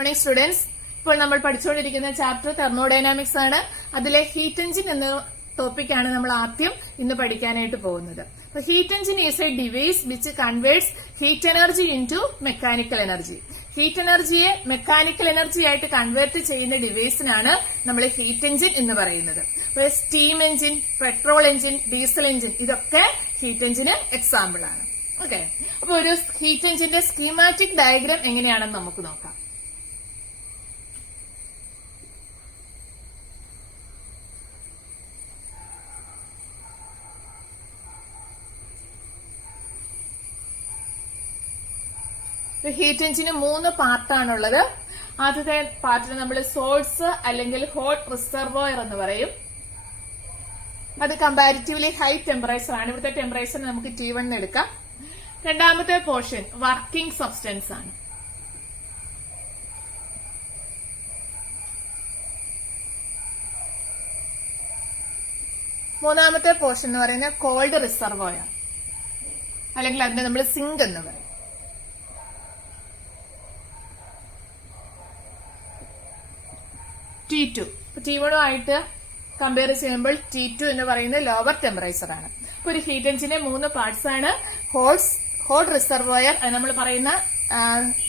Morning students, ഇപ്പോൾ നമ്മൾ പഠിച്ചുകൊണ്ടിരിക്കുന്ന ചാപ്റ്റർ തെർമോഡൈനാമിക്സ് ആണ്. അതിലെ ഹീറ്റ് എഞ്ചിൻ എന്ന ടോപ്പിക്കാണ് നമ്മൾ ആദ്യം ഇന്ന് പഠിക്കാനായിട്ട് പോകുന്നത്. Heat engine is a device which converts heat energy into mechanical energy. Heat എനർജിയെ മെക്കാനിക്കൽ എനർജി ആയിട്ട് കൺവേർട്ട് ചെയ്യുന്ന ഡിവൈസിനാണ് നമ്മൾ ഹീറ്റ് എഞ്ചിൻ എന്ന് പറയുന്നത്. Steam engine, petrol engine, diesel engine ഇതൊക്കെ ഹീറ്റ് എഞ്ചിന് എക്സാമ്പിൾ ആണ്. ഓക്കെ, അപ്പൊ ഒരു ഹീറ്റ് എഞ്ചിന്റെ സ്കീമാറ്റിക് ഡയഗ്രാം എങ്ങനെയാണെന്ന് നമുക്ക് നോക്കാം. ഹീറ്റ് എഞ്ചിന് 3 പാർട്ടാണുള്ളത്. ആദ്യത്തെ പാർട്ടിന് നമ്മൾ സോഴ്സ് അല്ലെങ്കിൽ ഹോട്ട് റിസർവോയർ എന്ന് പറയും. അത് കമ്പാരിറ്റീവ്ലി ഹൈ ടെമ്പറേച്ചർ ആണ്. ഇവിടുത്തെ ടെമ്പറേച്ചർ നമുക്ക് T1 എന്ന് എടുക്കാം. രണ്ടാമത്തെ പോർഷൻ വർക്കിംഗ് സബ്സ്റ്റൻസ് ആണ്. മൂന്നാമത്തെ പോർഷൻ എന്ന് പറയുന്നത് കോൾഡ് റിസർവോയർ അല്ലെങ്കിൽ അതിനെ നമ്മൾ സിങ്ക് എന്ന് പറയും. T2 T1 കമ്പയർ ചെയ്യുമ്പോൾ T2 എന്ന് പറയുന്നത് ലോവർ ടെമ്പറേച്ചർ ആണ്. ഇപ്പൊ ഒരു ഹീറ്റ് എഞ്ചിന്റെ 3 പാർട്സ് ആണ്. ഹോട്ട് റിസർവോയർ നമ്മൾ പറയുന്ന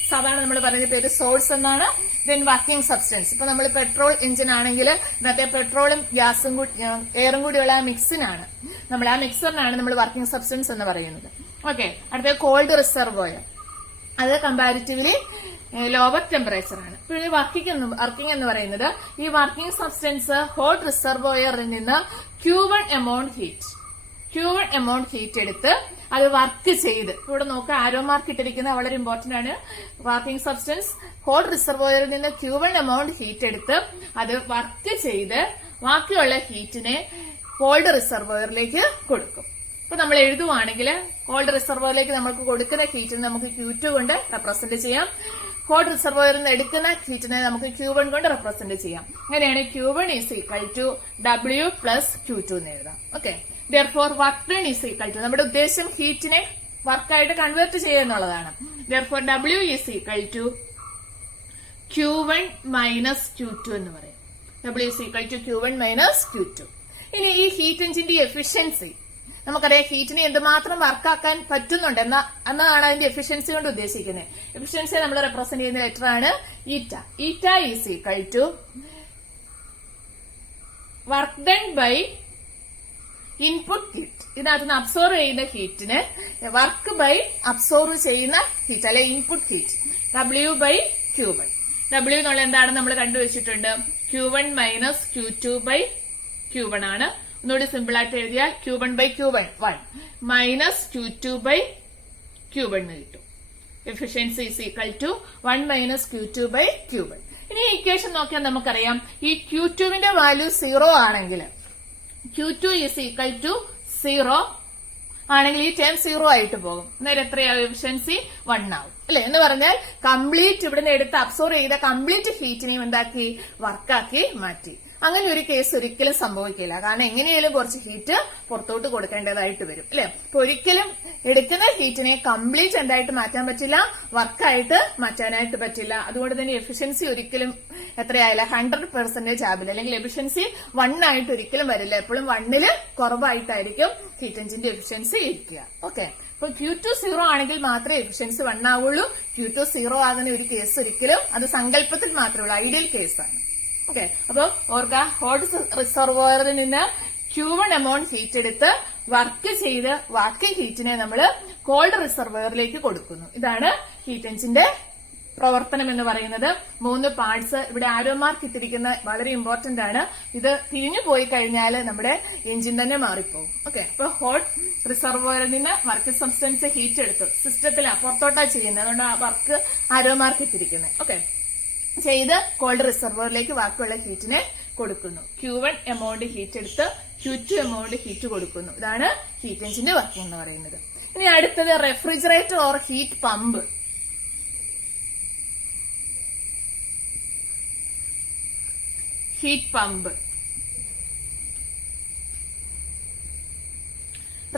സാധാരണ നമ്മൾ പറയുന്ന പേര് സോഴ്സ് എന്നാണ്. Then working substance. ഇപ്പൊ നമ്മൾ പെട്രോൾ എഞ്ചിൻ ആണെങ്കിൽ മറ്റേ പെട്രോളും ഗ്യാസും എയറും കൂടിയുള്ള ആ മിക്സിനാണ് ആ മിക്സറിനാണ് നമ്മൾ വർക്കിംഗ് സബ്സ്റ്റൻസ് എന്ന് പറയുന്നത്. ഓക്കെ, അടുത്ത കോൾഡ് റിസർവോയർ, അത് കമ്പാരിറ്റീവ്ലി ലോവർ ടെമ്പറേച്ചർ ആണ്. പിന്നെ വർക്കിംഗ് എന്ന് പറയുന്നത് ഈ വർക്കിംഗ് സബ്സ്റ്റൻസ് ഹോട്ട് റിസർവോയറിൽ നിന്ന് Q1 എമൗണ്ട് ഹീറ്റ് എടുത്ത് അത് വർക്ക് ചെയ്ത്, ഇവിടെ നോക്കുക ആരോ മാർക്ക് ഇട്ടിരിക്കുന്നത് വളരെ ഇമ്പോർട്ടന്റ് ആണ്. വർക്കിംഗ് സബ്സ്റ്റൻസ് ഹോട്ട് റിസർവോയറിൽ നിന്ന് Q1 എമൗണ്ട് ഹീറ്റ് എടുത്ത് അത് വർക്ക് ചെയ്ത് ബാക്കിയുള്ള ഹീറ്റിനെ കോൾഡ് റിസർവോയറിലേക്ക് കൊടുക്കും. ഇപ്പൊ നമ്മൾ എഴുതുവാണെങ്കിൽ കോൾഡ് റിസർവോയറിലേക്ക് നമുക്ക് കൊടുക്കുന്ന ഹീറ്റിനെ നമുക്ക് Q2 കൊണ്ട് റെപ്രസെന്റ് ചെയ്യാം. ഹോട്ട് റിസർവോയറിൽ നിന്ന് എടുക്കുന്ന ഹീറ്റിനെ നമുക്ക് Q1 കൊണ്ട് റെപ്രസെന്റ് ചെയ്യാം. അങ്ങനെയാണ് Q1 is equal to W plus Q2 എന്ന് എഴുതാം. Okay, therefore work done is equal to, നമ്മുടെ ഉദ്ദേശം ഹീറ്റിനെ വർക്കായിട്ട് കൺവേർട്ട് ചെയ്യുക എന്നുള്ളതാണ്. therefore W is equal to Q1 minus Q2 എന്ന് പറയും. W is equal to Q1 minus Q2. ഇനി ഈ ഹീറ്റ് എഞ്ചിന്റെ എഫിഷ്യൻസി നമുക്കറിയാം. ഹീറ്റിനെ എന്തുമാത്രം വർക്കാക്കാൻ പറ്റുന്നുണ്ട് എന്നതാണ് അതിന്റെ എഫിഷ്യൻസി കൊണ്ട് ഉദ്ദേശിക്കുന്നത്. എഫിഷ്യൻസി നമ്മൾ റെപ്രസെന്റ് ചെയ്യുന്ന ലെറ്റർ ആണ് eta. Eta is equal to work done by input heat. ഇതിനകത്തുനിന്ന് അബ്സോർവ് ചെയ്യുന്ന ഹീറ്റിന് വർക്ക് ബൈ അബ്സോർവ് ചെയ്യുന്ന ഹീറ്റ് അല്ലെ input heat W by Q1. W എന്നുള്ള എന്താണ് നമ്മൾ കണ്ടുവച്ചിട്ടുണ്ട്. Q1 minus Q2 by Q1 ആണ്. ഒന്നുകൂടി സിമ്പിൾ ആയിട്ട് എഴുതിയാൽ Q1 by Q1 1 minus Q2 by Q1 എന്ന് കിട്ടും. Efficiency is equal to 1 minus Q2 by Q1. ഇനി ഇക്വേഷൻ നോക്കിയാൽ നമുക്കറിയാം ഈ Q2വിന്റെ വാല്യൂ 0 ആണെങ്കിൽ Q2 ഈസ് ഈക്വൽ ടു 0 ആണെങ്കിൽ ഈ ടേം 0 ആയിട്ട് പോകും. നേരെ എത്രയാവും? എഫിഷ്യൻസി 1 ആവും അല്ലെ. എന്ന് പറഞ്ഞാൽ കംപ്ലീറ്റ് ഇവിടുന്ന് എടുത്ത് അബ്സോർവ് ചെയ്ത കംപ്ലീറ്റ് ഹീറ്റിനെയും എന്താക്കി വർക്കാക്കി മാറ്റി. അങ്ങനെ ഒരു കേസ് ഒരിക്കലും സംഭവിക്കില്ല. കാരണം എങ്ങനെയാലും കുറച്ച് ഹീറ്റ് പുറത്തോട്ട് കൊടുക്കേണ്ടതായിട്ട് വരും അല്ലെ. അപ്പൊ ഒരിക്കലും എടുക്കുന്ന ഹീറ്റിനെ കംപ്ലീറ്റ് എന്തായിട്ട് മാറ്റാൻ പറ്റില്ല, വർക്കായിട്ട് മാറ്റാനായിട്ട് പറ്റില്ല. അതുകൊണ്ട് തന്നെ എഫിഷ്യൻസി ഒരിക്കലും എത്രയായില്ല 100% ആവില്ല. അല്ലെങ്കിൽ എഫിഷ്യൻസി 1 ആയിട്ട് ഒരിക്കലും വരില്ല. എപ്പോഴും 1ൽ കുറവായിട്ടായിരിക്കും ഹീറ്റ് എഞ്ചിന്റെ എഫിഷ്യൻസി ഇരിക്കുക. ഓക്കെ, അപ്പൊ Q2 0 ആണെങ്കിൽ മാത്രമേ എഫിഷ്യൻസി 1 ആവുള്ളൂ. Q2 0 ആകുന്ന ഒരു കേസ് ഒരിക്കലും അത് സങ്കല്പത്തിൽ മാത്രമേ ഉള്ളൂ, ഐഡിയൽ കേസാണ്. ഓക്കെ, അപ്പൊ ഓർക്ക ഹോട്ട് റിസർവോയറിൽ നിന്ന് Q1 എമൗണ്ട് ഹീറ്റ് എടുത്ത് വർക്ക് ചെയ്ത് ബാക്കി ഹീറ്റിനെ നമ്മൾ കോൾഡ് റിസർവോയറിലേക്ക് കൊടുക്കുന്നു. ഇതാണ് ഹീറ്റ് എഞ്ചിന്റെ പ്രവർത്തനം എന്ന് പറയുന്നത്. 3 പാർട്സ് ഇവിടെ ആരോ മാർക്ക് ഇട്ടിരിക്കുന്ന വളരെ ഇമ്പോർട്ടന്റ് ആണ്. ഇത് തിരിഞ്ഞു പോയി കഴിഞ്ഞാൽ നമ്മുടെ എഞ്ചിൻ തന്നെ മാറിപ്പോകും. ഓക്കെ, അപ്പൊ ഹോട്ട് റിസർവോയറിൽ നിന്ന് വർക്ക് സബ്സ്റ്റൻസ് ഹീറ്റ് എടുത്തു സിസ്റ്റത്തിൽ പുറത്തോട്ടാ ചെയ്യുന്നത്. അതുകൊണ്ട് ആ വർക്ക് ആരോ മാർക്ക് ഇട്ടിരിക്കുന്നത്. ഓക്കെ, ചെയ്ത് കോൾഡ് റിസർവോയറിലേക്ക് ബാക്കിയുള്ള ഹീറ്റിനെ കൊടുക്കുന്നു. Q1 എമൗണ്ട് ഹീറ്റ് എടുത്ത് Q2 എമൗണ്ട് ഹീറ്റ് കൊടുക്കുന്നു. ഇതാണ് ഹീറ്റ് എഞ്ചിന്റെ വർക്കിംഗ് എന്ന് പറയുന്നത്. ഇനി അടുത്തത് refrigerator or heat pump. Heat pump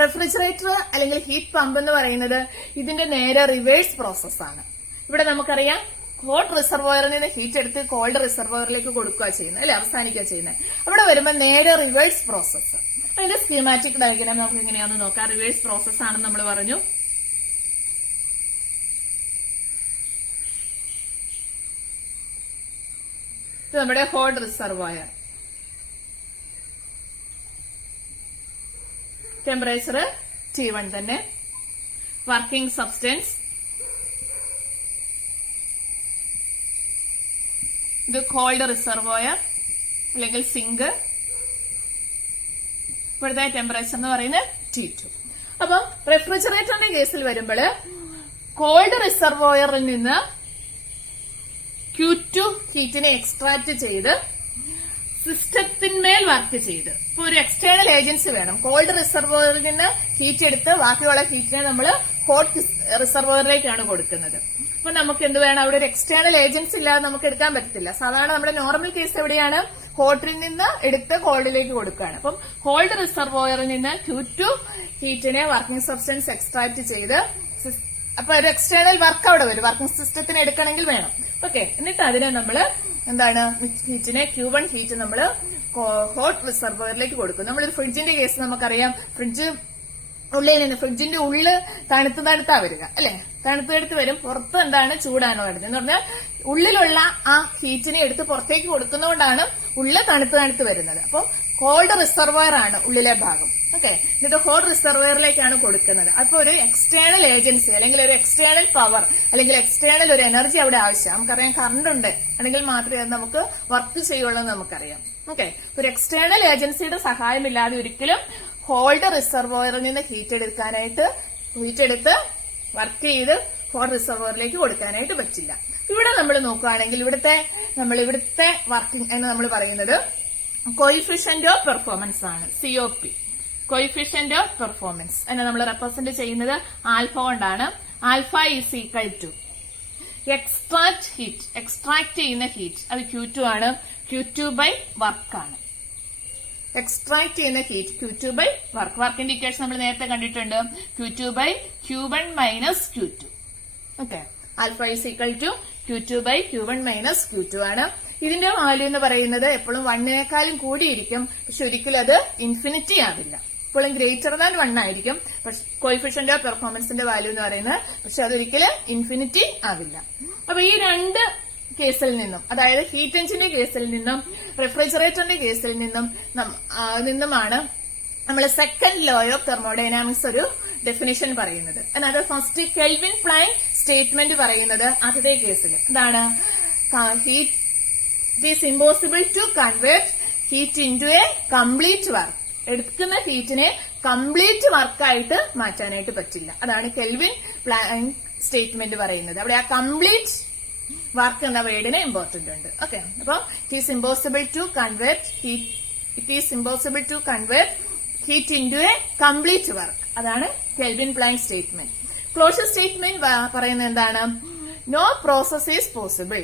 refrigerator അല്ലെങ്കിൽ ഹീറ്റ് പമ്പ് എന്ന് പറയുന്നത് ഇതിന്റെ നേരെ റിവേഴ്സ് പ്രോസസ് ആണ്. ഇവിടെ നമുക്കറിയാം ഹോട്ട് റിസർവോയറിൽ നിന്ന് ഹീറ്റ് എടുത്ത് കോൾഡ് റിസർവോയറിലേക്ക് കൊടുക്കുക ചെയ്യുന്നത് അല്ലെ, അവസാനിക്കുക ചെയ്യുന്നത്. അവിടെ വരുമ്പോൾ നേരെ റിവേഴ്സ് പ്രോസസ്. അതിന്റെ സ്കീമാറ്റിക് ഡയഗ്രാം നമുക്ക് എങ്ങനെയാണെന്ന് നോക്കാം. റിവേഴ്സ് പ്രോസസ് ആണെന്ന് നമ്മൾ പറഞ്ഞു. ഇത് നമ്മുടെ ഹോട്ട് റിസർവോയർ, ടെമ്പറേച്ചർ T1 തന്നെ, വർക്കിംഗ് സബ്സ്റ്റൻസ് ഇത് കോൾഡ് റിസർവോയർ അല്ലെങ്കിൽ സിങ്ക്. ഇവിടുത്തെ ടെമ്പറേച്ചർ എന്ന് പറയുന്നത് T2. അപ്പം റെഫ്രിജറേറ്ററിന്റെ കേസിൽ വരുമ്പോൾ കോൾഡ് റിസർവോയറിൽ നിന്ന് Q2 ഹീറ്റിനെ എക്സ്ട്രാക്ട് ചെയ്ത് സിസ്റ്റത്തിന്മേൽ വർക്ക് ചെയ്ത്, ഇപ്പൊ ഒരു എക്സ്റ്റേണൽ ഏജൻസി വേണം. കോൾഡ് റിസർവോയറിൽ നിന്ന് ഹീറ്റ് എടുത്ത് ബാക്കിയുള്ള ഹീറ്റിനെ നമ്മൾ ഹോട്ട് റിസർവോയറിലേക്കാണ് കൊടുക്കുന്നത്. അപ്പൊ നമുക്ക് എന്ത് വേണം, അവിടെ ഒരു എക്സ്റ്റേണൽ ഏജൻസി ഇല്ലാതെ നമുക്ക് എടുക്കാൻ പറ്റത്തില്ല. സാധാരണ നമ്മുടെ നോർമൽ കേസ് എവിടെയാണ്, ഹോട്ടിൽ നിന്ന് എടുത്ത് കോൾഡിലേക്ക് കൊടുക്കുകയാണ്. അപ്പം കോൾഡ് റിസർവോയറിൽ നിന്ന് Q2 ഹീറ്റിനെ വർക്കിംഗ് സബ്സ്റ്റൻസ് എക്സ്ട്രാക്ട് ചെയ്ത്, അപ്പൊ ഒരു എക്സ്റ്റേണൽ വർക്ക് അവിടെ വരും, വർക്കിംഗ് സിസ്റ്റത്തിന് എടുക്കണമെങ്കിൽ വേണം. ഓക്കെ, എന്നിട്ട് അതിനെ നമ്മൾ എന്താണ്, ഹീറ്റിനെ Q1 ഹീറ്റ് നമ്മൾ ഹോട്ട് റിസർവോയറിലേക്ക് കൊടുക്കും. നമ്മളൊരു ഫ്രിഡ്ജിന്റെ കേസ് നമുക്കറിയാം. ഫ്രിഡ്ജിന്റെ ഉള്ളിൽ തണുത്താ വരിക അല്ലെ, തണുത്ത് വരും, പുറത്ത് എന്താണ്, ചൂടാണ് വരുന്നത് എന്ന് പറഞ്ഞാൽ ഉള്ളിലുള്ള ആ ഹീറ്റിനെ എടുത്ത് പുറത്തേക്ക് കൊടുക്കുന്നതുകൊണ്ടാണ് ഉള്ളിൽ തണുത്ത് വരുന്നത്. അപ്പൊ കോൾഡ് റിസർവോയർ ആണ് ഉള്ളിലെ ഭാഗം. ഓക്കെ, എന്നിട്ട് ഹോട്ട് റിസർവോയറിലേക്കാണ് കൊടുക്കുന്നത്. അപ്പൊ ഒരു എക്സ്റ്റേണൽ ഏജൻസി അല്ലെങ്കിൽ ഒരു എക്സ്റ്റേണൽ പവർ അല്ലെങ്കിൽ എക്സ്റ്റേണൽ ഒരു എനർജി അവിടെ ആവശ്യം. നമുക്കറിയാം കറണ്ട് ഉണ്ട് അല്ലെങ്കിൽ മാത്രമേ അത് നമുക്ക് വർക്ക് ചെയ്യുള്ളൂ എന്ന് നമുക്കറിയാം. ഓക്കെ, ഒരു എക്സ്റ്റേണൽ ഏജൻസിയുടെ സഹായമില്ലാതെ ഒരിക്കലും ഹോൾഡ് റിസർവോയറിൽ നിന്ന് ഹീറ്റ് എടുത്ത് വർക്ക് ചെയ്ത് ഹോട്ട് റിസർവോയറിലേക്ക് കൊടുക്കാനായിട്ട് പറ്റില്ല. ഇവിടെ നമ്മൾ നോക്കുകയാണെങ്കിൽ ഇവിടുത്തെ വർക്കിംഗ് എന്ന് നമ്മൾ പറയുന്നത് കോയിഫിഷ്യന്റ് ഓഫ് പെർഫോമൻസ് ആണ്, COP, കോയിഫിഷ്യന്റ് ഓഫ് പെർഫോമൻസ്. അതിനെ നമ്മൾ റെപ്രസെന്റ് ചെയ്യുന്നത് ആൽഫ കൊണ്ടാണ്. Alpha is equal to extract ചെയ്യുന്ന ഹീറ്റ്, അത് Q2 ആണ്. Q2 ബൈ വർക്കാണ്. എക്സ്ട്രാക്ട് ചെയ്യുന്ന ഹീറ്റ് Q2 ബൈ വർക്ക്. വർക്കിന്റെ ഇക്വേഷൻ നമ്മൾ നേരത്തെ കണ്ടിട്ടുണ്ട്, Q2 by Q1 minus Q2. Okay, alpha is equal to Q2 by Q1 minus Q2 ആണ്. ഇതിന്റെ വാല്യൂ എന്ന് പറയുന്നത് എപ്പോഴും 1നേക്കാളും കൂടിയിരിക്കും, പക്ഷെ ഒരിക്കലും അത് ഇൻഫിനിറ്റി ആവില്ല. എപ്പോഴും ഗ്രേറ്റർ ദാൻ 1 ആയിരിക്കും പക്ഷെ കോയിഫിഷ്യന്റ് ഓഫ് പെർഫോമൻസിന്റെ വാല്യൂ എന്ന് പറയുന്നത്, പക്ഷെ അതൊരിക്കലും ഇൻഫിനിറ്റി ആവില്ല. അപ്പൊ ഈ രണ്ട് കേസിൽ നിന്നും, അതായത് ഹീറ്റ് എഞ്ചിന്റെ കേസിൽ നിന്നും റെഫ്രിജറേറ്ററിന്റെ കേസിൽ നിന്നുമാണ് നമ്മൾ സെക്കൻഡ് ലോ ഓഫ് തെർമോഡൈനാമിക്സ് ഒരു ഡെഫിനിഷൻ പറയുന്നത്. അതായത് ഫസ്റ്റ് കെൽവിൻ പ്ലാങ്ക് സ്റ്റേറ്റ്മെന്റ് പറയുന്നത് ആദ്യത്തെ കേസിൽ എന്താണ്, it is impossible to convert heat into a complete work. എടുക്കുന്ന ഹീറ്റിനെ കംപ്ലീറ്റ് വർക്കായിട്ട് മാറ്റാനായിട്ട് പറ്റില്ല. അതാണ് കെൽവിൻ പ്ലാങ്ക് സ്റ്റേറ്റ്മെന്റ് പറയുന്നത്. അവിടെ ആ കംപ്ലീറ്റ് വർക്ക് എന്ന വേർഡിന് ഇമ്പോർട്ടന്റ് ഉണ്ട്. ഓക്കെ, അപ്പൊ it is impossible to convert heat into a complete work. അതാണ് Kelvin Planck statement. Clausius statement പറയുന്നത് എന്താണ്, നോ പ്രോസസ് ഈസ് പോസിബിൾ.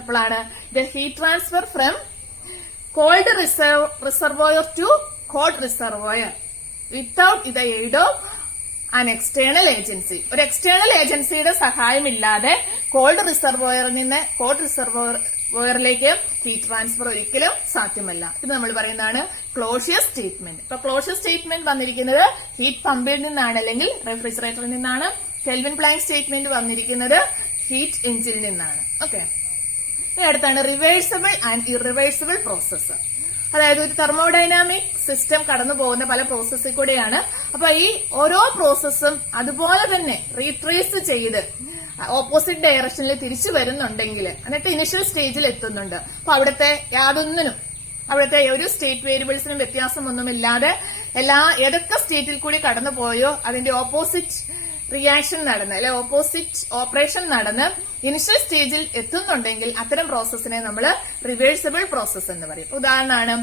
എപ്പോഴാണ്, the heat transfer from cold reservoir to hot reservoir without the aid of an external agency. ഒരു external ഏജൻസിയുടെ സഹായമില്ലാതെ called റിസർവോയറിൽ നിന്ന് hot റിസർവോയറിലേക്ക് heat transfer ഒരിക്കലും സാധ്യമല്ല. ഇത് നമ്മൾ പറയുന്നതാണ് ക്ലോഷ്യർ സ്റ്റേറ്റ്മെന്റ്. ഇപ്പൊ ക്ലോഷ്യർ സ്റ്റേറ്റ്മെന്റ് വന്നിരിക്കുന്നത് ഹീറ്റ് പമ്പിൽ നിന്നാണ് അല്ലെങ്കിൽ റെഫ്രിജറേറ്ററിൽ നിന്നാണ്. കെൽവിൻ പ്ലാങ്ക് സ്റ്റേറ്റ്മെന്റ് വന്നിരിക്കുന്നത് ഹീറ്റ് എഞ്ചിനിൽ നിന്നാണ്. ഓക്കെ, ഇനി അടുത്താണ് റിവേഴ്സിബിൾ ആൻഡ് ഇറിവേഴ്സിബിൾ പ്രോസസ്സ്. അതായത് ഒരു തെർമോഡൈനാമിക് സിസ്റ്റം കടന്നു പോകുന്ന പല പ്രോസസ്സിൽ കൂടെയാണ്. അപ്പൊ ഈ ഓരോ പ്രോസസ്സും അതുപോലെ തന്നെ റീട്രേസ് ചെയ്ത് ഓപ്പോസിറ്റ് ഡയറക്ഷനിൽ തിരിച്ചു വരുന്നുണ്ടെങ്കിൽ, എന്നിട്ട് ഇനിഷ്യൽ സ്റ്റേജിൽ എത്തുന്നുണ്ട്. അപ്പൊ അവിടുത്തെ ഒരു സ്റ്റേറ്റ് വേരിയബിൾസിനും വ്യത്യാസമൊന്നുമില്ലാതെ ഏതൊക്കെ സ്റ്റേറ്റിൽ കൂടി കടന്നു പോയോ അതിന്റെ ഓപ്പോസിറ്റ് റിയാക്ഷൻ നടന്ന് അല്ലെ ഓപ്പോസിറ്റ് ഓപ്പറേഷൻ നടന്ന് ഇനിഷ്യൽ സ്റ്റേജിൽ എത്തുന്നുണ്ടെങ്കിൽ അത്തരം പ്രോസസ്സിനെ നമ്മൾ റിവേഴ്സിബിൾ പ്രോസസ് എന്ന് പറയും. ഉദാഹരണമാണ്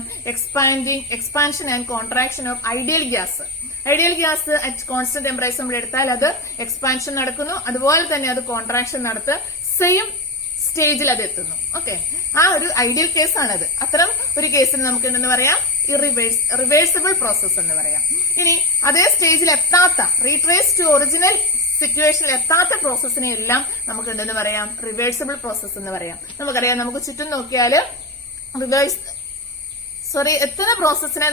expansion and contraction of ideal gas. Ideal gas at constant temperature നമ്മൾ എടുത്താൽ അത് എക്സ്പാൻഷൻ നടക്കുന്നു, അതുപോലെ തന്നെ അത് കോൺട്രാക്ഷൻ നടത്ത് സെയിം സ്റ്റേജിൽ അത് എത്തുന്നു. ഓക്കെ, ആ ഒരു ഐഡിയൽ കേസാണത്. അത്തരം ഒരു കേസിന് നമുക്ക് എന്തെന്ന് പറയാം, റിവേഴ്സിബിൾ പ്രോസസ് എന്ന് പറയാം. ഇനി അതേ സ്റ്റേജിൽ എത്താത്ത റീട്രേസ് ടു ഒറിജിനൽ സിറ്റുവേഷനിൽ എത്താത്ത പ്രോസസ്സിനെ എല്ലാം നമുക്ക് എന്തെന്ന് പറയാം, റിവേഴ്സിബിൾ പ്രോസസ് എന്ന് പറയാം. നമുക്കറിയാം, നമുക്ക് ചുറ്റും നോക്കിയാല് എത്തുന്ന പ്രോസസ്സിനെ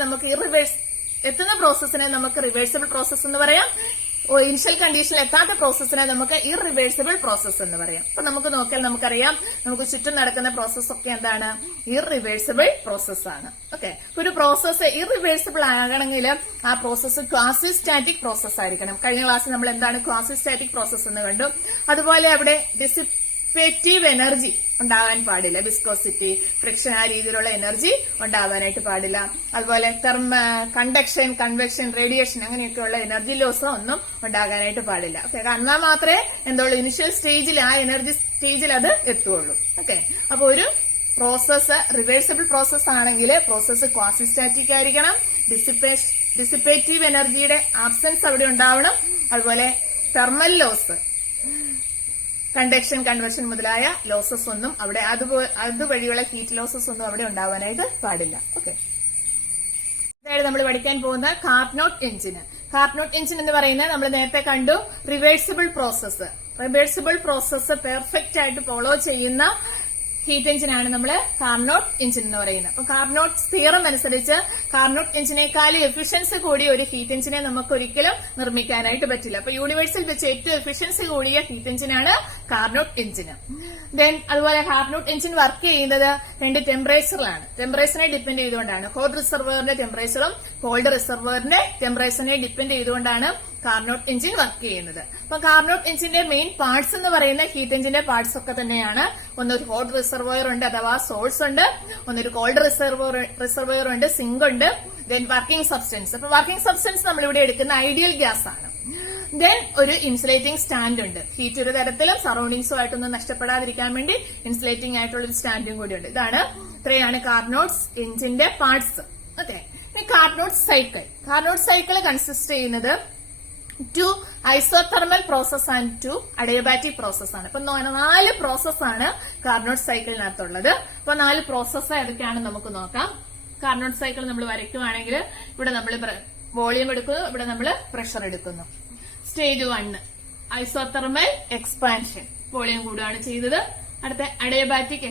നമുക്ക് റിവേഴ്സിബിൾ പ്രോസസ് എന്ന് പറയാം. ഇനിഷ്യൽ കണ്ടീഷനിൽ എത്താത്ത പ്രോസസ്സിനെ നമുക്ക് ഇർറിവേഴ്സിബിൾ പ്രോസസ് എന്ന് പറയാം. അപ്പൊ നമുക്ക് നോക്കിയാൽ നമുക്കറിയാം, നമുക്ക് ചുറ്റും നടക്കുന്ന പ്രോസസ് ഒക്കെ എന്താണ്, ഇർറിവേഴ്സിബിൾ പ്രോസസ് ആണ്. ഓക്കെ, ഒരു പ്രോസസ് ഇർറിവേഴ്സിബിൾ ആകണമെങ്കിൽ ആ പ്രോസസ് ക്വാസി സ്റ്റാറ്റിക് പ്രോസസ് ആയിരിക്കണം. കഴിഞ്ഞ ക്ലാസ്സിൽ നമ്മൾ എന്താണ് ക്വാസി സ്റ്റാറ്റിക് പ്രോസസ് എന്ന് കണ്ടു. അതുപോലെ അവിടെ ഡിസിപ്പേറ്റീവ് എനർജി ഉണ്ടാവാൻ പാടില്ല, വിസ്കോസിറ്റി, ഫ്രിക്ഷൻ, ആ രീതിയിലുള്ള എനർജി ഉണ്ടാവാനായിട്ട് പാടില്ല. അതുപോലെ കണ്ടക്ഷൻ, കൺവെക്ഷൻ, റേഡിയേഷൻ അങ്ങനെയൊക്കെയുള്ള എനർജി ലോസോ ഒന്നും ഉണ്ടാകാനായിട്ട് പാടില്ല. ഓക്കെ, എന്നാൽ മാത്രമേ എന്തുള്ളൂ, ഇനിഷ്യൽ സ്റ്റേജിൽ ആ എനർജി സ്റ്റേജിൽ അത് എത്തുള്ളൂ. ഓക്കെ, അപ്പൊ ഒരു പ്രോസസ് റിവേഴ്സിബിൾ പ്രോസസ് ആണെങ്കിൽ പ്രോസസ് ക്വാസി സ്റ്റാറ്റിക് ആയിരിക്കണം. ഡിസിപ്പേറ്റീവ് എനർജിയുടെ ആബ്സെൻസ് അവിടെ ഉണ്ടാവണം. അതുപോലെ തെർമൽ ലോസ്, കണ്ടക്ഷൻ, കൺവെർഷൻ മുതലായ ലോസസ് ഒന്നും അവിടെ, അതുവഴിയുള്ള ഹീറ്റ് ലോസസ് ഒന്നും അവിടെ ഉണ്ടാവാനായിട്ട് പാടില്ല. ഓക്കെ, അതായത് നമ്മൾ പഠിക്കാൻ പോകുന്ന കാർനോട്ട് എഞ്ചിന്. കാർനോട്ട് എഞ്ചിൻ എന്ന് പറയുന്നത് നമ്മൾ നേരത്തെ കണ്ടു, റിവേഴ്സിബിൾ പ്രോസസ് പെർഫെക്റ്റ് ആയിട്ട് ഫോളോ ചെയ്യുന്ന ഹീറ്റ് എഞ്ചിനാണ് നമ്മൾ കാർനോട്ട് എഞ്ചിൻ എന്ന് പറയുന്നത്. അപ്പൊ കാർനോട്ട് തിയറം അനുസരിച്ച് കാർനോട്ട് എഞ്ചിനേക്കാളും എഫിഷ്യൻസി കൂടിയ ഒരു ഹീറ്റ് എഞ്ചിനെ നമുക്ക് ഒരിക്കലും നിർമ്മിക്കാനായിട്ട് പറ്റില്ല. അപ്പൊ യൂണിവേഴ്സിൽ വെച്ച് ഏറ്റവും എഫിഷ്യൻസി കൂടിയ ഹീറ്റ് എഞ്ചിനാണ് കാർനോട്ട് എഞ്ചിന്. അതുപോലെ കാർനോട്ട് എഞ്ചിൻ വർക്ക് ചെയ്യുന്നത് 2 ടെമ്പറേച്ചറിലാണ്. ടെമ്പറേച്ചറിനെ ഡിപ്പെൻഡ് ചെയ്തുകൊണ്ടാണ്, ഹോട്ട് റിസർവറിന്റെ ടെമ്പറേച്ചറും കോൾഡ് റിസർവറിന്റെ ടെമ്പറേച്ചറിനെ ഡിപ്പെൻഡ് ചെയ്തുകൊണ്ടാണ് കാർനോട്ട് എഞ്ചിൻ വർക്ക് ചെയ്യുന്നത്. അപ്പൊ കാർനോട്ട് എഞ്ചിന്റെ മെയിൻ പാർട്സ് എന്ന് പറയുന്ന ഹീറ്റ് എഞ്ചിന്റെ പാർട്സ് ഒക്കെ തന്നെയാണ്. ഒന്നൊരു ഹോട്ട് റിസർവോയർ ഉണ്ട്, അഥവാ സോഴ്സ് ഉണ്ട്. ഒന്നൊരു കോൾഡ് റിസർവോയർ ഉണ്ട്, സിങ്ക് ഉണ്ട്. Working substance. അപ്പൊ വർക്കിംഗ് സബ്സ്റ്റൻസ് നമ്മളിവിടെ എടുക്കുന്ന ഐഡിയൽ ഗ്യാസ് ആണ്. ഒരു ഇൻസുലേറ്റിംഗ് സ്റ്റാൻഡ് ഉണ്ട്. ഹീറ്റ് ഒരു തരത്തിലും സറൌണ്ടിങ്സുമായിട്ടൊന്നും നഷ്ടപ്പെടാതിരിക്കാൻ വേണ്ടി ഇൻസുലേറ്റിംഗ് ആയിട്ടുള്ള ഒരു സ്റ്റാൻഡും കൂടി ഉണ്ട്. ഇത്രയാണ് കാർനോട്ട് എഞ്ചിന്റെ parts. Okay, Carnot cycle consist ചെയ്യുന്നത് 2 isothermal process and 2 adiabatic process ആണ്. അപ്പൊ 4 പ്രോസസ് ആണ് കാർനോട്ട് സൈക്കിളിനകത്തുള്ളത്. അപ്പൊ 4 പ്രോസസ് ഏതൊക്കെയാണെന്ന് നമുക്ക് നോക്കാം. കാർനോട്ട് സൈക്കിൾ നമ്മൾ വരയ്ക്കുവാണെങ്കിൽ ഇവിടെ നമ്മൾ വോളിയം എടുക്കുന്നു, ഇവിടെ നമ്മൾ പ്രഷർ എടുക്കുന്നു. സ്റ്റേജ് 1 ഐസോതെർമൽ എക്സ്പാൻഷൻ, വോളിയം കൂടുകയാണ് ചെയ്തത്. അടുത്ത അഡിയബാറ്റിക്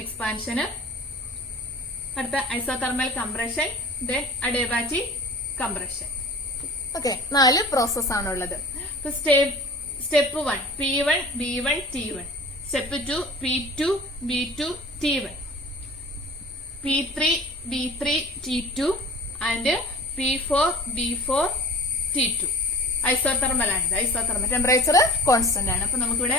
എക്സ്പാൻഷന്, അടുത്ത isothermal compression, adiabatic compression. Okay, 4 process ആണുള്ളത്. Step 1 P1 B1 T1, step 2 P2 B2 T1, P3 B3 T2 and P4 B4 T2. Isothermal ആണിത്. ഐസോതെർമൽ ടെമ്പറേച്ചർ കോൺസ്റ്റന്റ് ആണ്. അപ്പൊ നമുക്കിവിടെ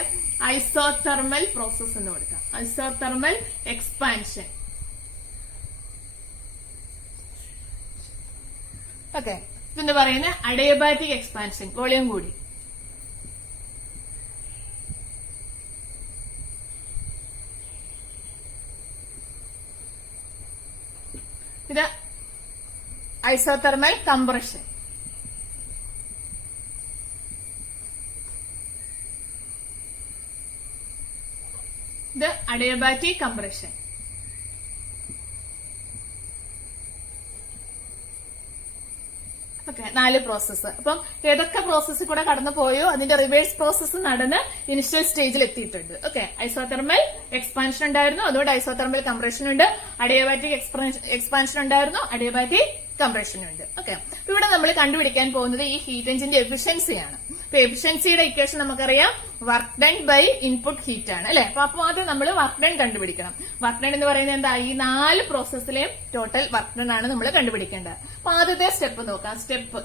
ഐസോതെർമൽ പ്രോസസ് എന്ന് കൊടുക്കാം. Isothermal expansion. ഓക്കെ, ഇതെന്ന് പറയുന്ന അഡിയബാറ്റിക് എക്സ്പാൻഷൻ, വോളിയം കൂടി. ഇത് ഐസോതെർമൽ കംപ്രഷൻ. ഇത് അഡിയബാറ്റിക് കംപ്രഷൻ. Okay, 4 process. അപ്പം ഏതൊക്കെ പ്രോസസ്സിൽ കൂടെ കടന്നു പോയോ അതിന്റെ റിവേഴ്സ് പ്രോസസ്സ് നടന്ന് ഇനിഷ്യൽ സ്റ്റേജിൽ എത്തിയിട്ടുണ്ട്. ഓക്കെ, ഐസോതെർമൽ എക്സ്പാൻഷൻ ഉണ്ടായിരുന്നു, അതുകൊണ്ട് ഐസോതെർമൽ കംപ്രഷൻ ഉണ്ട്. അഡിയബാറ്റിക് എക്സ്പാൻഷൻ ഉണ്ടായിരുന്നു, അഡിയബാറ്റിക് കംപ്രഷൻ ഉണ്ട്. ഓക്കെ, ഇവിടെ നമ്മൾ കണ്ടുപിടിക്കാൻ പോകുന്നത് ഈ ഹീറ്റ് എഞ്ചിന്റെ എഫിഷ്യൻസിയാണ്. അപ്പൊ എഫിഷ്യൻസിയുടെ ഇക്വേഷൻ നമുക്കറിയാം, work done by input heat ആണ്, അല്ലെ? അപ്പൊ ആദ്യം നമ്മൾ വർക്ക് ഡൺ കണ്ടുപിടിക്കണം. വർക്ക് ഡൺ എന്ന് പറയുന്നത് എന്താ, ഈ 4 പ്രോസസ്സിലെയും ടോട്ടൽ വർക്ക് ഡൺ ആണ് നമ്മൾ കണ്ടുപിടിക്കേണ്ടത്. അപ്പൊ ആദ്യത്തെ സ്റ്റെപ്പ് നോക്കാം. സ്റ്റെപ്പ്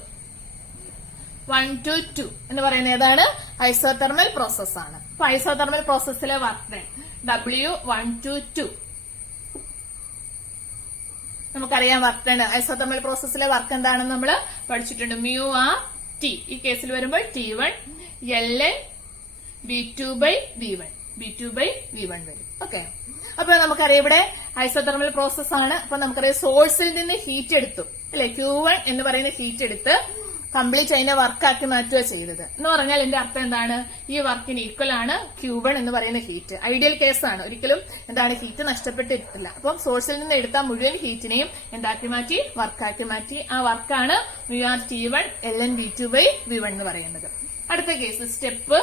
1 to 2 എന്ന് പറയുന്നത് ഏതാണ്, ഐസോതെർമൽ പ്രോസസ് ആണ്. അപ്പൊ ഐസോതെർമൽ പ്രോസസ്സിലെ വർക്ക് ഡൺ W1 to 2. നമുക്കറിയാം വർക്ക് ഡൺ ഐസോതെർമൽ പ്രോസസ്സിലെ വർക്ക് എന്താണെന്ന് നമ്മൾ പഠിച്ചിട്ടുണ്ട്. μRT. ഈ കേസിൽ വരുമ്പോൾ T1 ln B2/V1 വരും. ഓക്കെ, അപ്പൊ നമുക്കറിയാം ഇവിടെ ഐസോതെർമൽ പ്രോസസ് ആണ്. അപ്പൊ നമുക്കറിയാം സോഴ്സിൽ നിന്ന് ഹീറ്റ് എടുത്തു, അല്ലെ? Q1 എന്ന് പറയുന്ന ഹീറ്റ് എടുത്ത് കംപ്ലീറ്റ് അതിനെ വർക്കാക്കി മാറ്റുക ചെയ്തത് എന്ന് പറഞ്ഞാൽ എന്റെ അർത്ഥം എന്താണ്, ഈ വർക്കിന് ഈക്വൽ ആണ് Q1 എന്ന് പറയുന്ന ഹീറ്റ്. ഐഡിയൽ കേസാണ്, ഒരിക്കലും എന്താണ് ഹീറ്റ് നഷ്ടപ്പെട്ടിട്ടില്ല. അപ്പം സോഴ്സിൽ നിന്ന് എടുത്ത മുഴുവൻ ഹീറ്റിനെയും എന്താക്കി മാറ്റി, വർക്കാക്കി മാറ്റി. ആ വർക്കാണ് μRT1 ln B2/V1 എന്ന് പറയുന്നത്. അടുത്ത കേസ് സ്റ്റെപ്പ്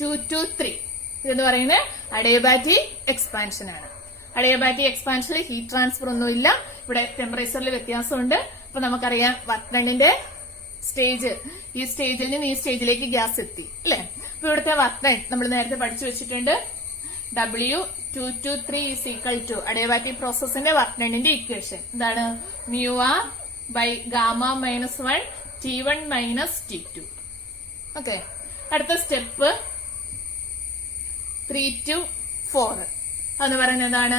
2 to 3 ഇതെന്ന് പറയുന്നത് അഡിയബാറ്റിക് എക്സ്പാൻഷൻ ആണ്. അഡിയബാറ്റിക് എക്സ്പാൻഷനിൽ ഹീറ്റ് ട്രാൻസ്ഫർ ഒന്നുമില്ല. ഇവിടെ ടെമ്പറേച്ചറിൽ വ്യത്യാസമുണ്ട്. അപ്പൊ നമുക്കറിയാം വർക്ക് ഡണ്ണിന്റെ സ്റ്റേജ്, ഈ സ്റ്റേജിൽ നിന്ന് ഈ സ്റ്റേജിലേക്ക് ഗ്യാസ് എത്തി അല്ലെ. അപ്പൊ ഇവിടുത്തെ വർക്ക് ഡൺ നമ്മൾ നേരത്തെ പഠിച്ചു വെച്ചിട്ടുണ്ട്. W2 to 3 is equal to adiabatic പ്രോസസിന്റെ വർക്ക് ഡണ്ണിന്റെ ഇക്വേഷൻ എന്താണ്? μR/γ-1 T1 - T2. ഓക്കെ. അടുത്ത സ്റ്റെപ്പ് 3 to 4 എന്ന് പറയുന്നത് എന്താണ്?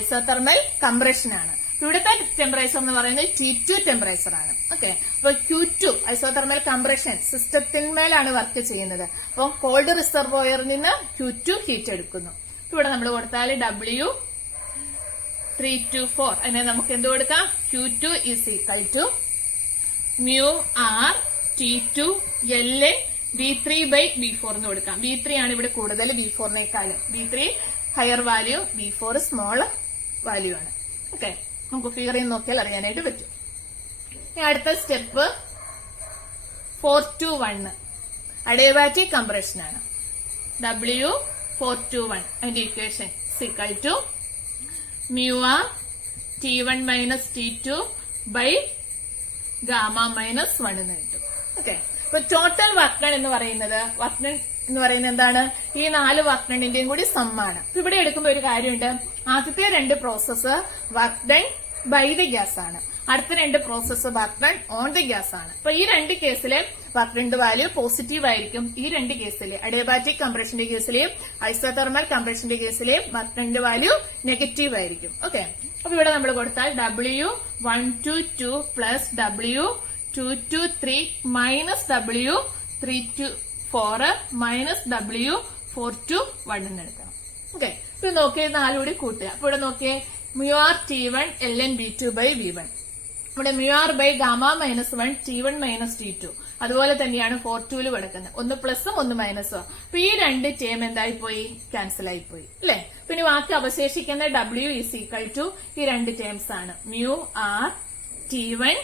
ഐസോതെർമൽ കംപ്രഷൻ ആണ്. ഇവിടുത്തെ ടെമ്പറേച്ചർ എന്ന് പറയുന്നത് T2 ടെമ്പറേച്ചർ ആണ്. ഓക്കെ. അപ്പൊ Q2 ഐസോതെർമൽ കംപ്രഷൻ സിസ്റ്റത്തിന്മേലാണ് വർക്ക് ചെയ്യുന്നത്. അപ്പൊ കോൾഡ് റിസർവോയറിൽ നിന്ന് Q2 ഹീറ്റ് എടുക്കുന്നു. ഇവിടെ നമ്മൾ കൊടുത്താൽ W3 to 4 അതിനെ നമുക്ക് എന്ത് കൊടുക്കാം? Q2 is equal to μR T2 ln V3/V4 എന്ന് കൊടുക്കാം. V3 ആണ് ഇവിടെ കൂടുതൽ V4നേക്കാളും. V3 higher value, V4 small value ആണ്. ഓക്കെ. നമുക്ക് ഫിഗറിൽ നോക്കിയാൽ അറിയാനായിട്ട് പറ്റും. അടുത്ത സ്റ്റെപ്പ് 4 to 1 അഡിയബാറ്റിക് കംപ്രഷൻ ആണ്. W4 to 1 അതിന്റെ equation equal to μR T1 - T2 by γ-1 എന്ന് കിട്ടും. ഓക്കെ. അപ്പൊ ടോട്ടൽ വർക്ക് ഡൺ എന്ന് പറയുന്നത് എന്താണ്? ഈ 4 വർക്ക് ഡണ്ണിന്റെയും കൂടി സമ്മാണ്. ഇവിടെ എടുക്കുമ്പോൾ ഒരു കാര്യമുണ്ട്. ആദ്യത്തെ 2 process work done by the gas ആണ്. അടുത്ത 2 process work done on the gas ആണ്. അപ്പൊ ഈ 2 കേസിലെ വർക്ക് ഡൺ വാല്യൂ പോസിറ്റീവ് ആയിരിക്കും. ഈ 2 കേസിലെ അഡിയബാറ്റിക് കംപ്രഷന്റെ കേസിലെയും ഐസോതെർമൽ കംപ്രഷന്റെ കേസിലെയും വർക്ക് ഡൺ വാല്യൂ നെഗറ്റീവ് ആയിരിക്കും. ഓക്കെ. അപ്പൊ ഇവിടെ നമ്മൾ കൊടുത്താൽ W1 to 2 plus W2 to 3 minus W3 to 4 minus W4 to 1 എന്ന് എടുക്കണം. ഓക്കെ. ഇപ്പൊ നോക്കിയേ 4 കൂടി കൂട്ടുക. അപ്പൊ ഇവിടെ നോക്കിയേ μR T1 ln V2/V1. ഇവിടെ μR/γ-1 T1 - T2. അതുപോലെ തന്നെയാണ് 4 ൽ കിടക്കുന്നത്. ഒന്ന് പ്ലസും ഒന്ന് മൈനസും. അപ്പൊ ഈ 2 ടേം എന്തായി പോയി? ക്യാൻസൽ ആയി പോയി അല്ലെ. പിന്നെ ബാക്കി അവശേഷിക്കുന്ന W is equal to ഈ 2 ടേംസ് ആണ്. μR T1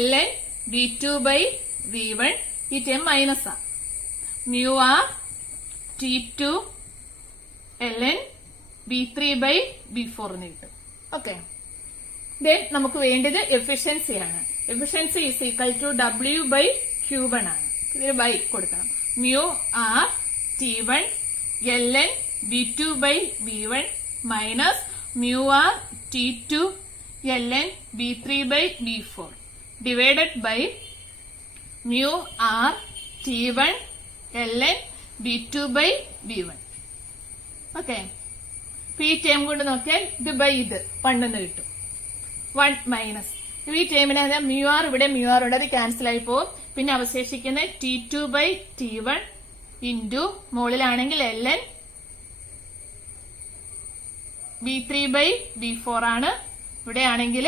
ln V2/V1 ഈ ടേം മൈനസ് ആണ്. μR T2 ln V3/V4 എന്ന് കിട്ടും. ഓക്കെ. ദെൻ നമുക്ക് വേണ്ടത് എഫിഷ്യൻസിയാണ്. Efficiency is equal to W/Q1 ആണ്. ഇതിന് ബൈ കൊടുക്കണം. μR T1 ln V2/V1 minus μR T2 ln V3/V4 divided by μR T1 ln V2/V1. Okay. ഈ ടേം കൊണ്ട് നോക്കിയാൽ ഇത് ബൈ ഇത് 1 എന്ന് കിട്ടും. 1 മൈനസ് ഈ ടേമിന് μR ഇവിടെ μR ഉണ്ട്, അത് ക്യാൻസൽ ആയി പോകും. പിന്നെ അവശേഷിക്കുന്ന T2/T1 ഇൻറ്റു മുകളിലാണെങ്കിൽ ln V3/V4 ആണ്. ഇവിടെ ആണെങ്കിൽ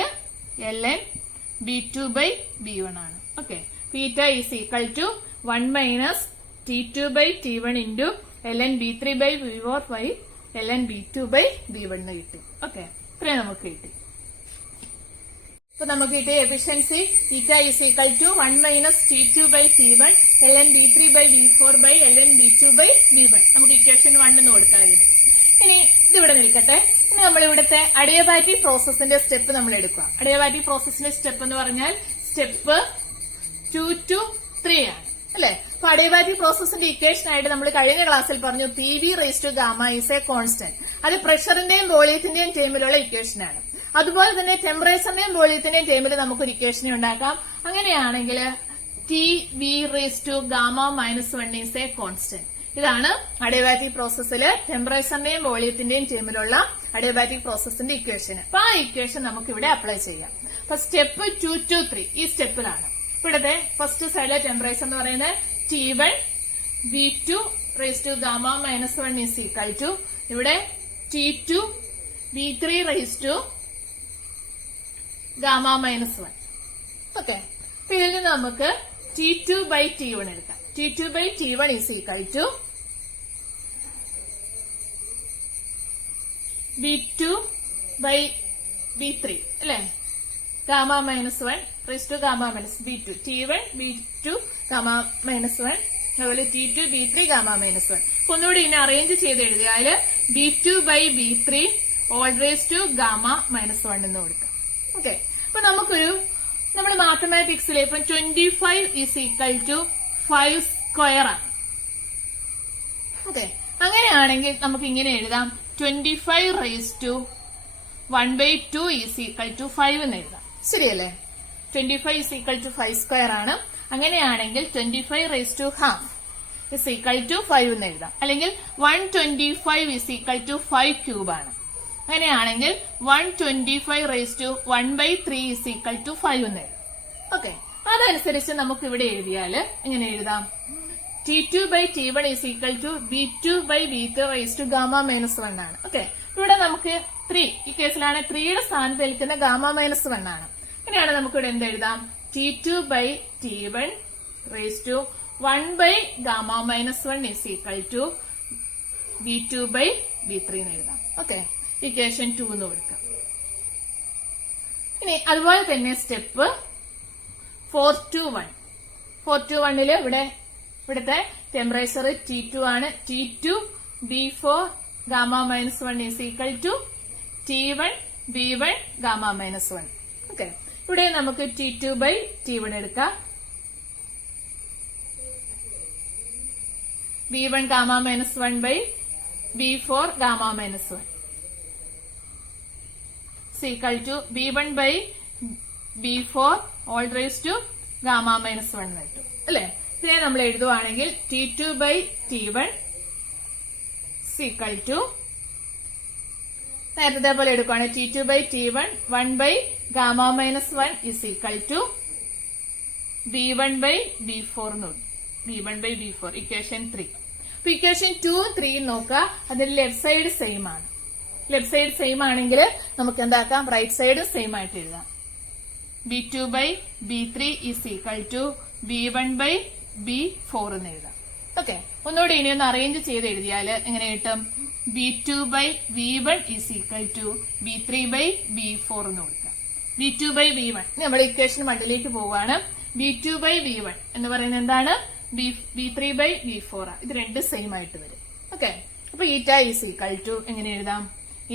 ln V2/V1 ആണ്. Okay. Theta is equal to 1 minus T2/T1 into ln V3/V4 by ln V2/V1 എന്ന് കിട്ടി. ഓക്കെ. ഇത്രയും നമുക്ക് കിട്ടി. അപ്പൊ നമുക്ക് കിട്ടിയ efficiency theta is equal to 1 minus T2/T1 ln V3/V4 by ln V2/V1. നമുക്ക് ഇക്വേഷൻ 1 എന്ന് കൊടുക്കാം ഇതിന്. ഇനി ഇതിവിടെ നിൽക്കട്ടെ. ഇനി നമ്മൾ ഇവിടുത്തെ അഡിയബാറ്റിക് പ്രോസസിന്റെ സ്റ്റെപ്പ് നമ്മൾ എടുക്കുക. അഡിയബാറ്റിക് പ്രോസസിന്റെ സ്റ്റെപ്പ് എന്ന് പറഞ്ഞാൽ സ്റ്റെപ്പ് 2 to 3 ആണ് അല്ലെ. അപ്പൊ അഡിയബാറ്റിക് പ്രോസസിന്റെ ഇക്വേഷൻ ആയിട്ട് നമ്മൾ കഴിഞ്ഞ ക്ലാസ്സിൽ പറഞ്ഞു PV/γ ഈസ് എ കോൺസ്റ്റന്റ്. അത് പ്രഷറിന്റെയും വോളിയത്തിന്റെയും ടേമിലുള്ള ഇക്വേഷൻ ആണ്. അതുപോലെ തന്നെ ടെമ്പറേച്ചറിന്റെയും വോളിയത്തിന്റെയും ടേമിൽ നമുക്കൊരു ഇക്വേഷൻ ഉണ്ടാക്കാം. അങ്ങനെയാണെങ്കിൽ TV/γ-1 ഈസ് എ കോൺസ്റ്റന്റ്. ഇതാണ് അഡിയബാറ്റിക് പ്രോസസ്സിൽ ടെമ്പറേച്ചറിന്റെയും വോളിയത്തിന്റെയും ടേമിലുള്ള അഡിയബാറ്റിക് പ്രോസസിന്റെ ഇക്വേഷൻ. അപ്പൊ ആ ഇക്വേഷൻ നമുക്ക് ഇവിടെ അപ്ലൈ ചെയ്യാം. അപ്പൊ സ്റ്റെപ്പ് 2 to 3 ഈ സ്റ്റെപ്പിലാണ്. ഇവിടുത്തെ ഫസ്റ്റ് സൈഡിലെ ടെമ്പറേച്ചർ എന്ന് പറയുന്നത് T1 V2/γ-1 is equal to ഇവിടെ T2 V3/γ-1. ഓക്കെ. ഇതിൽ നിന്ന് നമുക്ക് T2/T1 എടുക്കാം. T2/T1 is equal to V2/V3 അല്ലെ. Gamma minus 1 raise to gamma minus B2 T1 B2 gamma minus 1 അതുപോലെ T2 B3 ഗാമ മൈനസ് 1. ഒന്നുകൂടി ഇതിനെ അറേഞ്ച് ചെയ്ത് എഴുതിയാല് B2 by B3 all raise to gamma minus 1 എന്ന് കൊടുക്കാം. ഓക്കെ, അപ്പൊ നമുക്കൊരു നമ്മുടെ മാത്തമാറ്റിക്സിലെ ഇപ്പം 25 ഈസ് ഈക്വൽ ടു 5 സ്ക്വയർ ആണ്. ഓക്കെ, അങ്ങനെയാണെങ്കിൽ നമുക്ക് ഇങ്ങനെ എഴുതാം 25 raise to 1/2 is equal to 5 എന്ന് എഴുതാം. ശരിയല്ലേ? 25 ഈസ് ഈക്വൽ ടു 5 സ്ക്വയർ ആണ്. അങ്ങനെയാണെങ്കിൽ 25 raise to half is equal to 5 എന്ന് എഴുതാം. അല്ലെങ്കിൽ 125 ഈസ് ഈക്വൽ ടു 5 ക്യൂബ് ആണ്. അങ്ങനെയാണെങ്കിൽ 125 raise to 1/3 is equal to 5 എന്ന് എഴുതാം. ഓക്കെ, അതനുസരിച്ച് നമുക്ക് ഇവിടെ എഴുതിയാല് എങ്ങനെ എഴുതാം? T2 by T1 is equal to B2 by B3 raise to gamma minus 1 ആണ്. ഓക്കെ, ഇവിടെ നമുക്ക് 3, ഈ കേസിലാണ് 3യുടെ സ്ഥാനത്ത് നിൽക്കുന്ന ഗാമ മൈനസ് 1 ആണ്. അങ്ങനെയാണ് നമുക്കിവിടെ എന്ത് എഴുതാം? T2 by T1 raise to 1 by gamma minus 1 is equal to B2 by B3 എന്ന് എഴുതാം. ഓക്കെ, ഇക്വേഷൻ 2 എന്ന് കൊടുക്കാം. ഇനി അതുപോലെ തന്നെ സ്റ്റെപ്പ് 4 to 1. 4 to 1 ഇവിടുത്തെ ടെമ്പറേച്ചർ T2 ആണ്. T2 B4 gamma minus 1 is equal to T1 B1 gamma minus 1. Okay, ഇവിടെ നമുക്ക് T2 by T1 എടുക്കാം. B1 gamma minus 1 by B4 gamma minus 1 equal to B1 by B4 all raise to gamma minus 1 കിട്ടും അല്ലെ? ഇതിനെ നമ്മൾ എഴുതുവാണെങ്കിൽ T2 by T1 equal to നേരത്തെ പോലെ എടുക്കുകയാണ്. T2 by T1 1 by gamma minus 1 is equal to B1 by B4 B1 by B4 equation 3. അപ്പൊ equation 2 3 നോക്കുക, അതിൽ ലെഫ്റ്റ് സൈഡ് സെയിം ആണ്. ലെഫ്റ്റ് സൈഡ് സെയിം ആണെങ്കിൽ നമുക്ക് എന്താക്കാം? റൈറ്റ് സൈഡ് സെയിം ആയിട്ട് എഴുതാം. B2 by B3 is equal to B1 by B4 എന്ന് എഴുതാം. ഓക്കെ, ഒന്നുകൂടി ഇനി ഒന്ന് അറേഞ്ച് ചെയ്ത് എഴുതിയാല് എങ്ങനെ കിട്ടും? B2 by V1 is equal to B3 by B4 എന്ന് കൊടുക്കാം. B2 by V1 നമ്മുടെ ഇക്വേഷൻ 1ലേക്ക് പോവുകയാണ്. B2 by V1 എന്ന് പറയുന്നത് എന്താണ്? B3 by B4 ഇത് രണ്ട് സെയിം ആയിട്ട് വരും. ഓക്കെ, അപ്പൊ ഈറ്റ ഈസ് ഈക്വൽ ടു എങ്ങനെ എഴുതാം?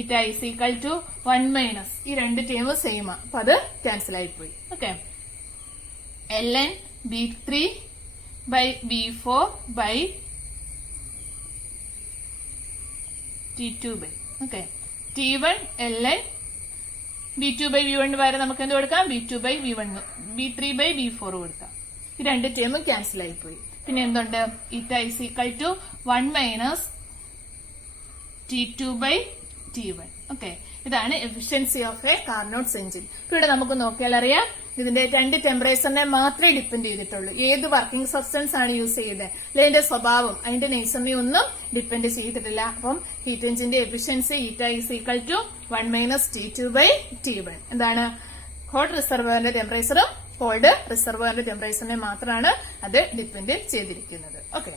ഈറ്റ ഈസ് ഈക്വൽ ടു 1 മൈനസ് ഈ രണ്ട് ടേം സെയിം ആണ്, അപ്പൊ അത് ക്യാൻസൽ ആയിപ്പോയി. Okay, ln B3 by B4 by T2 by okay T1 ln B2 by V1 വരെ നമുക്ക് എന്ത് കൊടുക്കാം? B2 by V1 B3 by B4 കൊടുക്കാം. ഈ രണ്ട് ടേമും ക്യാൻസൽ ആയിപ്പോയി. പിന്നെ എന്തുണ്ട്? Eta is equal to 1 minus T2 by T1. Okay, ഇതാണ് efficiency of a Carnot's engine. ഇവിടെ നമുക്ക് നോക്കിയാൽ അറിയാം ഇതിന്റെ രണ്ട് ടെമ്പറേച്ചറിനെ മാത്രമേ ഡിപ്പെൻഡ് ചെയ്തിട്ടുള്ളൂ. ഏത് വർക്കിംഗ് സബ്സ്റ്റൻസ് ആണ് യൂസ് ചെയ്തത്, അതിന്റെ സ്വഭാവം, അതിന്റെ നേച്ചറിനെ ഒന്നും ഡിപ്പെൻഡ് ചെയ്തിട്ടില്ല. അപ്പം ഹീറ്റ് എഞ്ചിന്റെ efficiency eta is equal to 1 minus T2 by T1. എന്താണ്? ഹോട്ട് റിസർവോയറിന്റെ ടെമ്പറേച്ചറും കോൾഡ് റിസർവോയറിന്റെ ടെമ്പറേച്ചറിനെ മാത്രമാണ് അത് ഡിപ്പെൻഡ് ചെയ്തിരിക്കുന്നത്. ഓക്കെ.